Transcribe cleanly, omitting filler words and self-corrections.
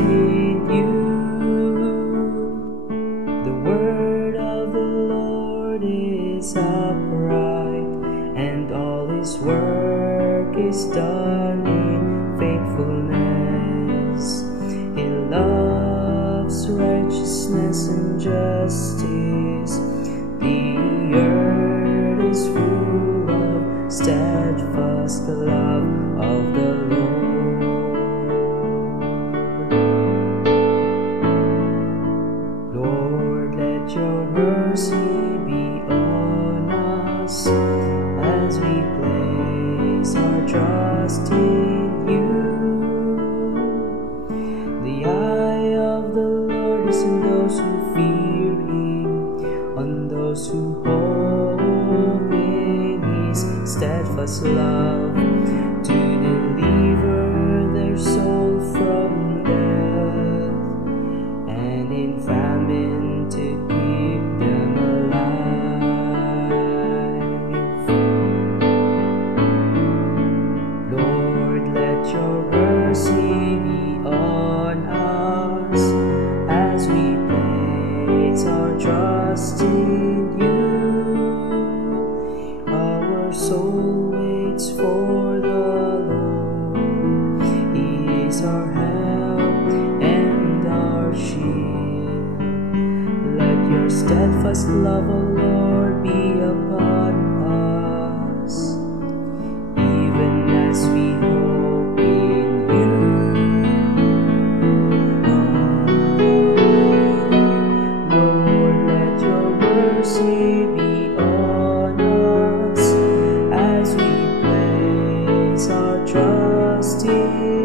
in you. The word of the Lord is upright, and all his work is done in faithfulness. He loves righteousness and justice. The earth is full of steadfast love of the Lord. Lord, let your mercy be on us as we place our trust in you. The eye of the Lord is on those who fear him, on those who hope in his steadfast love, to deliver their soul from death, and in famine to keep them alive. Lord, let your mercy be on us as we place our trust in you. Our soul waits for the Lord. He is our help and our shield. Let your steadfast love, O Lord, be upon us, even as we hope in you. Lord, let your mercy be on us as we place our trust in